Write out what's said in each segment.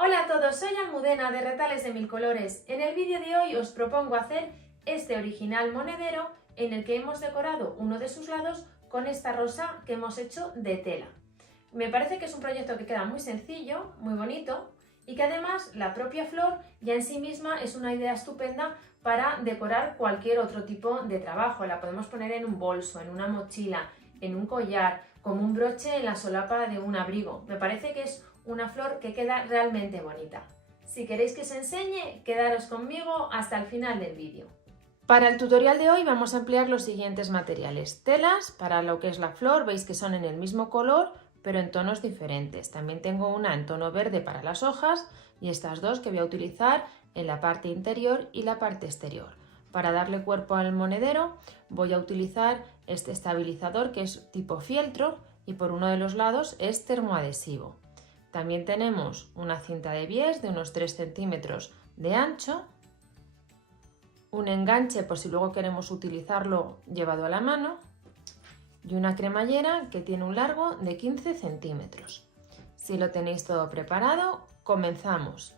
Hola a todos, soy Almudena de Retales de Mil Colores. En el vídeo de hoy os propongo hacer este original monedero en el que hemos decorado uno de sus lados con esta rosa que hemos hecho de tela. Me parece que es un proyecto que queda muy sencillo, muy bonito y que además la propia flor ya en sí misma es una idea estupenda para decorar cualquier otro tipo de trabajo. La podemos poner en un bolso, en una mochila, en un collar, como un broche en la solapa de un abrigo. Me parece que es una flor que queda realmente bonita. Si queréis que os enseñe, quedaros conmigo hasta el final del vídeo. Para el tutorial de hoy vamos a emplear los siguientes materiales. Telas para lo que es la flor, veis que son en el mismo color, pero en tonos diferentes. También tengo una en tono verde para las hojas y estas dos que voy a utilizar en la parte interior y la parte exterior. Para darle cuerpo al monedero voy a utilizar este estabilizador que es tipo fieltro y por uno de los lados es termoadhesivo. También tenemos una cinta de bies de unos 3 centímetros de ancho, un enganche por si luego queremos utilizarlo llevado a la mano y una cremallera que tiene un largo de 15 centímetros. Si lo tenéis todo preparado, comenzamos.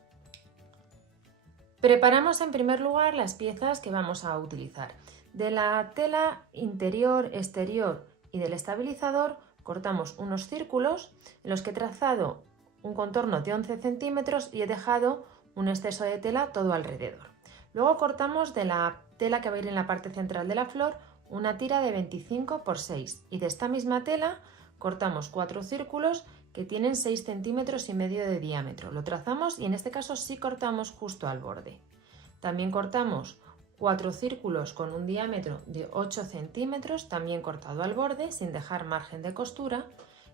Preparamos en primer lugar las piezas que vamos a utilizar. De la tela interior, exterior y del estabilizador cortamos unos círculos en los que he trazado un contorno de 11 centímetros y he dejado un exceso de tela todo alrededor. Luego cortamos de la tela que va a ir en la parte central de la flor una tira de 25 por 6 y de esta misma tela cortamos 4 círculos que tienen 6 centímetros y medio de diámetro. Lo trazamos y en este caso sí cortamos justo al borde. También cortamos 4 círculos con un diámetro de 8 centímetros, también cortado al borde sin dejar margen de costura,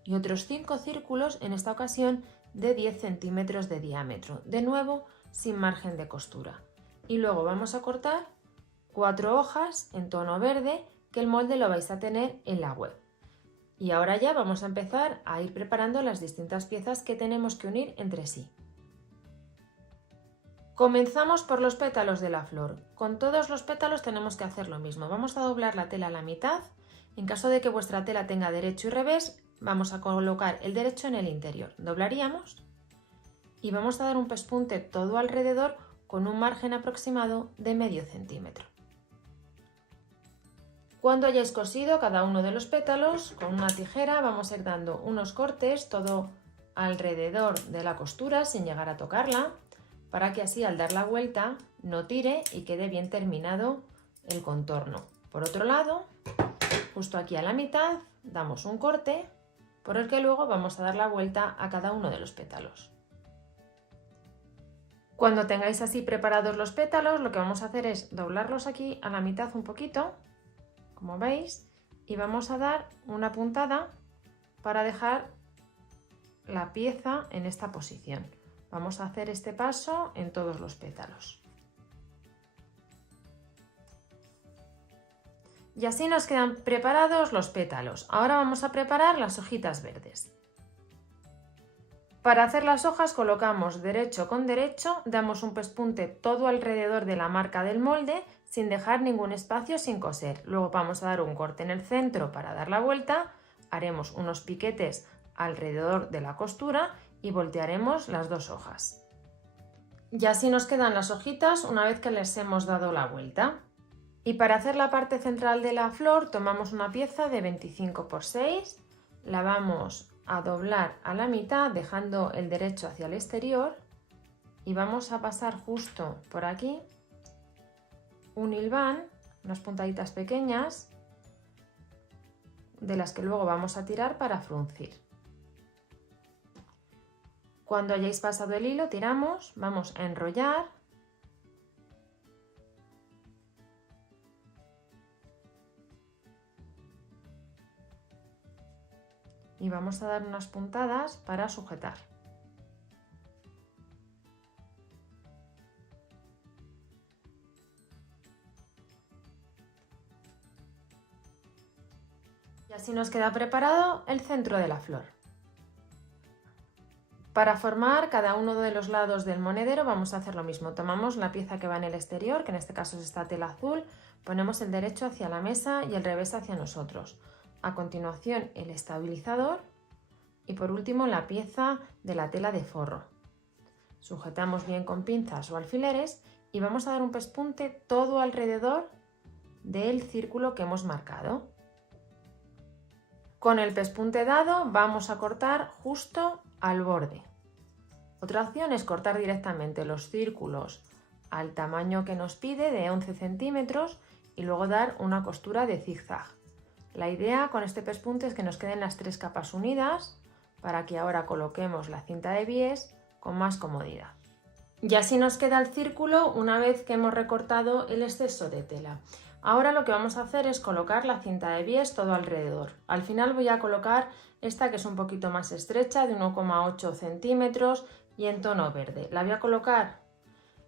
y otros 5 círculos en esta ocasión de 10 centímetros de diámetro, de nuevo sin margen de costura. Y luego vamos a cortar 4 hojas en tono verde que el molde lo vais a tener en la web. Y ahora ya vamos a empezar a ir preparando las distintas piezas que tenemos que unir entre sí. Comenzamos por los pétalos de la flor. Con todos los pétalos tenemos que hacer lo mismo. Vamos a doblar la tela a la mitad. En caso de que vuestra tela tenga derecho y revés, vamos a colocar el derecho en el interior. Doblaríamos y vamos a dar un pespunte todo alrededor con un margen aproximado de medio centímetro. Cuando hayáis cosido cada uno de los pétalos, con una tijera vamos a ir dando unos cortes todo alrededor de la costura sin llegar a tocarla, para que así al dar la vuelta no tire y quede bien terminado el contorno. Por otro lado, justo aquí a la mitad damos un corte por el que luego vamos a dar la vuelta a cada uno de los pétalos. Cuando tengáis así preparados los pétalos, lo que vamos a hacer es doblarlos aquí a la mitad un poquito, como veis, y vamos a dar una puntada para dejar la pieza en esta posición. Vamos a hacer este paso en todos los pétalos. Y así nos quedan preparados los pétalos. Ahora vamos a preparar las hojitas verdes. Para hacer las hojas colocamos derecho con derecho, damos un pespunte todo alrededor de la marca del molde sin dejar ningún espacio sin coser. Luego vamos a dar un corte en el centro para dar la vuelta, haremos unos piquetes alrededor de la costura y voltearemos las dos hojas. Y así nos quedan las hojitas una vez que les hemos dado la vuelta. Y para hacer la parte central de la flor tomamos una pieza de 25 por 6, la vamos a doblar a la mitad dejando el derecho hacia el exterior y vamos a pasar justo por aquí un hilván, unas puntaditas pequeñas de las que luego vamos a tirar para fruncir. Cuando hayáis pasado el hilo tiramos, vamos a enrollar y vamos a dar unas puntadas para sujetar. Y así nos queda preparado el centro de la flor. Para formar cada uno de los lados del monedero vamos a hacer lo mismo. Tomamos la pieza que va en el exterior, que en este caso es esta tela azul, ponemos el derecho hacia la mesa y el revés hacia nosotros. A continuación el estabilizador y por último la pieza de la tela de forro. Sujetamos bien con pinzas o alfileres y vamos a dar un pespunte todo alrededor del círculo que hemos marcado. Con el pespunte dado vamos a cortar justo al borde. Otra opción es cortar directamente los círculos al tamaño que nos pide de 11 centímetros y luego dar una costura de zigzag. La idea con este pespunte es que nos queden las 3 capas unidas para que ahora coloquemos la cinta de bies con más comodidad. Y así nos queda el círculo una vez que hemos recortado el exceso de tela. Ahora lo que vamos a hacer es colocar la cinta de bies todo alrededor. Al final voy a colocar esta que es un poquito más estrecha, de 1,8 centímetros y en tono verde. La voy a colocar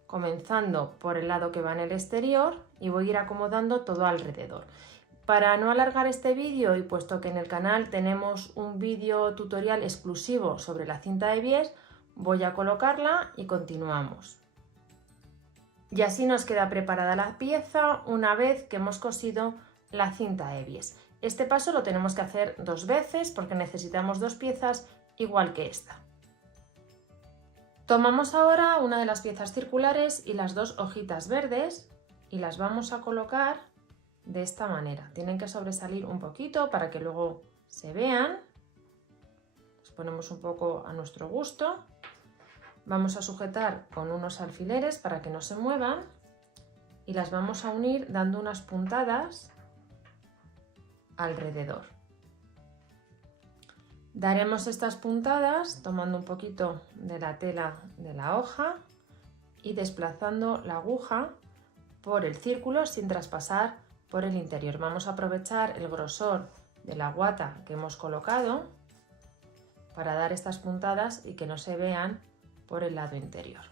comenzando por el lado que va en el exterior y voy a ir acomodando todo alrededor. Para no alargar este vídeo y puesto que en el canal tenemos un vídeo tutorial exclusivo sobre la cinta de bies, voy a colocarla y continuamos. Y así nos queda preparada la pieza una vez que hemos cosido la cinta de bies. Este paso lo tenemos que hacer 2 veces porque necesitamos 2 piezas igual que esta. Tomamos ahora una de las piezas circulares y las 2 hojitas verdes y las vamos a colocar de esta manera. Tienen que sobresalir un poquito para que luego se vean. Las ponemos un poco a nuestro gusto. Vamos a sujetar con unos alfileres para que no se muevan y las vamos a unir dando unas puntadas alrededor. Daremos estas puntadas tomando un poquito de la tela de la hoja y desplazando la aguja por el círculo sin traspasar por el interior. Vamos a aprovechar el grosor de la guata que hemos colocado para dar estas puntadas y que no se vean por el lado interior.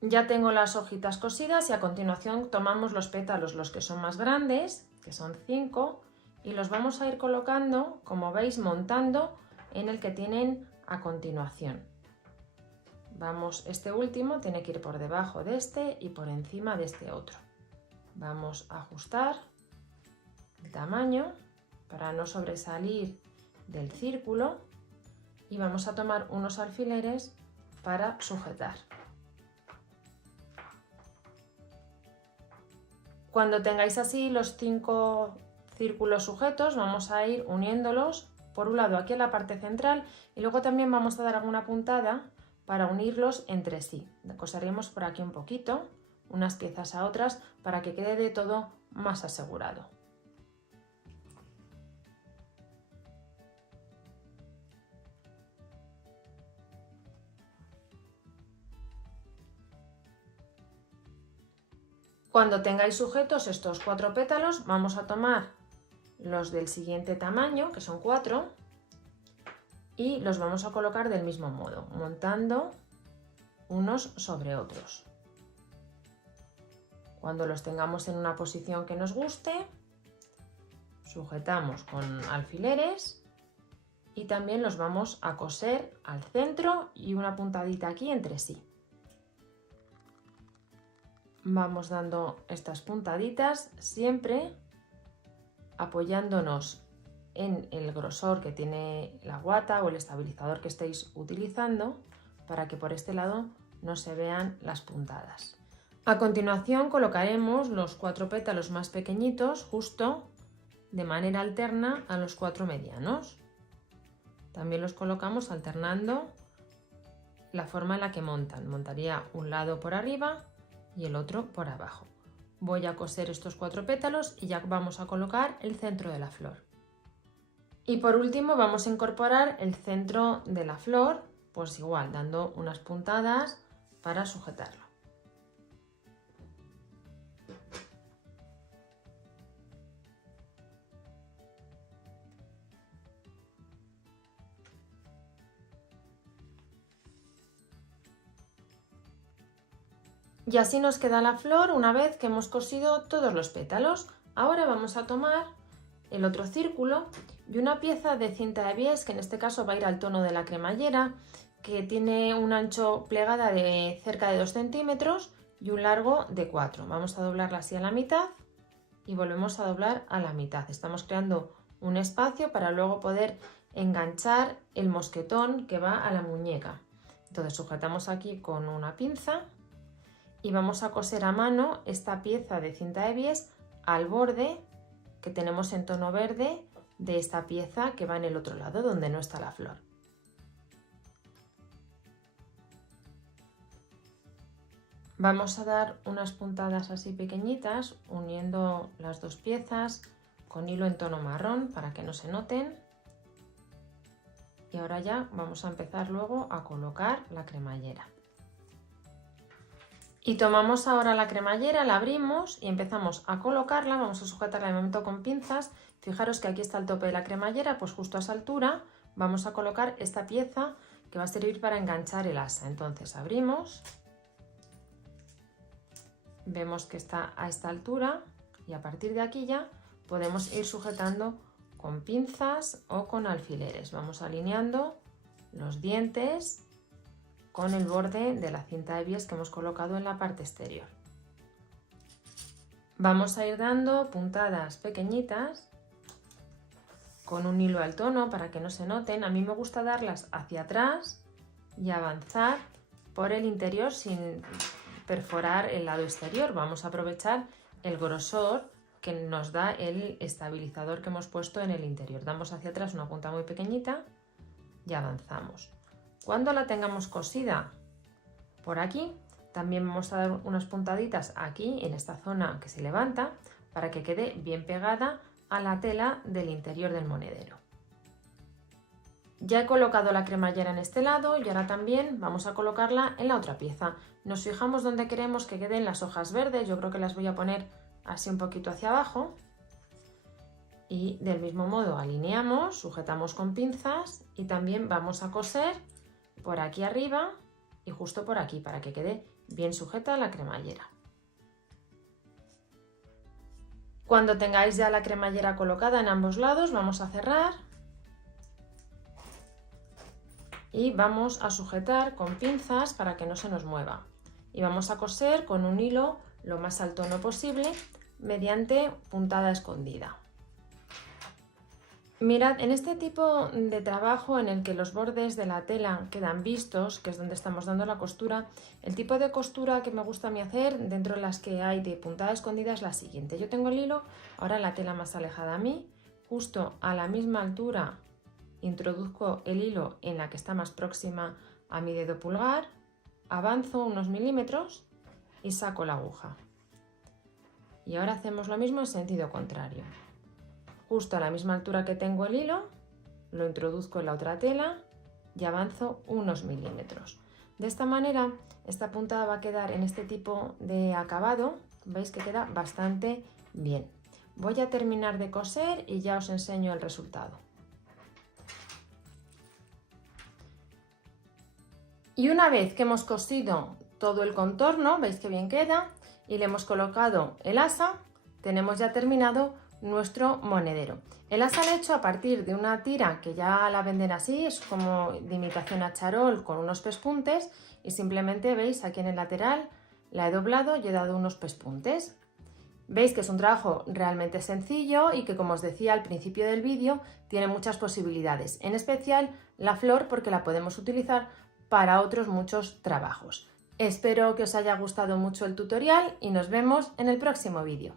Ya tengo las hojitas cosidas y a continuación tomamos los pétalos, los que son más grandes, que son 5, y los vamos a ir colocando, como veis, montando en el que tienen a continuación. Este último tiene que ir por debajo de este y por encima de este otro. Vamos a ajustar el tamaño para no sobresalir del círculo y vamos a tomar unos alfileres para sujetar. Cuando tengáis así los 5 círculos sujetos, vamos a ir uniéndolos por un lado aquí en la parte central y luego también vamos a dar alguna puntada para unirlos entre sí. Coseremos por aquí un poquito, unas piezas a otras, para que quede de todo más asegurado. Cuando tengáis sujetos estos 4 pétalos, vamos a tomar los del siguiente tamaño, que son 4, y los vamos a colocar del mismo modo, montando unos sobre otros. Cuando los tengamos en una posición que nos guste, sujetamos con alfileres y también los vamos a coser al centro y una puntadita aquí entre sí. Vamos dando estas puntaditas siempre apoyándonos en el grosor que tiene la guata o el estabilizador que estéis utilizando para que por este lado no se vean las puntadas. A continuación colocaremos los 4 pétalos más pequeñitos justo de manera alterna a los 4 medianos. También los colocamos alternando la forma en la que montan. Montaría un lado por arriba y el otro por abajo. Voy a coser estos 4 pétalos y ya vamos a colocar el centro de la flor. Y por último vamos a incorporar el centro de la flor, pues igual dando unas puntadas para sujetarlo. Y así nos queda la flor una vez que hemos cosido todos los pétalos. Ahora vamos a tomar el otro círculo y una pieza de cinta de bies, que en este caso va a ir al tono de la cremallera, que tiene un ancho plegada de cerca de 2 centímetros y un largo de 4. Vamos a doblarla así a la mitad y volvemos a doblar a la mitad. Estamos creando un espacio para luego poder enganchar el mosquetón que va a la muñeca. Entonces sujetamos aquí con una pinza y vamos a coser a mano esta pieza de cinta de bies al borde que tenemos en tono verde de esta pieza que va en el otro lado donde no está la flor. Vamos a dar unas puntadas así pequeñitas uniendo las dos piezas con hilo en tono marrón para que no se noten. Y ahora ya vamos a empezar luego a colocar la cremallera. Y tomamos ahora la cremallera, la abrimos y empezamos a colocarla. Vamos a sujetarla de momento con pinzas. Fijaros que aquí está el tope de la cremallera, pues justo a esa altura vamos a colocar esta pieza que va a servir para enganchar el asa. Entonces abrimos, vemos que está a esta altura y a partir de aquí ya podemos ir sujetando con pinzas o con alfileres. Vamos alineando los dientes con el borde de la cinta de bies que hemos colocado en la parte exterior. Vamos a ir dando puntadas pequeñitas con un hilo al tono para que no se noten. A mí me gusta darlas hacia atrás y avanzar por el interior sin perforar el lado exterior. Vamos a aprovechar el grosor que nos da el estabilizador que hemos puesto en el interior. Damos hacia atrás una punta muy pequeñita y avanzamos. Cuando la tengamos cosida por aquí, también vamos a dar unas puntaditas aquí en esta zona que se levanta para que quede bien pegada a la tela del interior del monedero. Ya he colocado la cremallera en este lado y ahora también vamos a colocarla en la otra pieza. Nos fijamos donde queremos que queden las hojas verdes. Yo creo que las voy a poner así un poquito hacia abajo. Y del mismo modo alineamos, sujetamos con pinzas y también vamos a coser por aquí arriba y justo por aquí para que quede bien sujeta la cremallera. Cuando tengáis ya la cremallera colocada en ambos lados, vamos a cerrar y vamos a sujetar con pinzas para que no se nos mueva. Y vamos a coser con un hilo lo más al tono posible mediante puntada escondida. Mirad, en este tipo de trabajo en el que los bordes de la tela quedan vistos, que es donde estamos dando la costura, el tipo de costura que me gusta a mí hacer dentro de las que hay de puntada escondida es la siguiente. Yo tengo el hilo, ahora la tela más alejada a mí, justo a la misma altura introduzco el hilo en la que está más próxima a mi dedo pulgar, avanzo unos milímetros y saco la aguja. Y ahora hacemos lo mismo en sentido contrario. Justo a la misma altura que tengo el hilo, lo introduzco en la otra tela y avanzo unos milímetros. De esta manera, esta puntada va a quedar en este tipo de acabado. Veis que queda bastante bien. Voy a terminar de coser y ya os enseño el resultado. Y una vez que hemos cosido todo el contorno, veis que bien queda, y le hemos colocado el asa, tenemos ya terminado nuestro monedero. El asa lo he hecho a partir de una tira que ya la venden así, es como de imitación a charol con unos pespuntes y simplemente veis aquí en el lateral la he doblado y he dado unos pespuntes. Veis que es un trabajo realmente sencillo y que, como os decía al principio del vídeo, tiene muchas posibilidades, en especial la flor porque la podemos utilizar para otros muchos trabajos. Espero que os haya gustado mucho el tutorial y nos vemos en el próximo vídeo.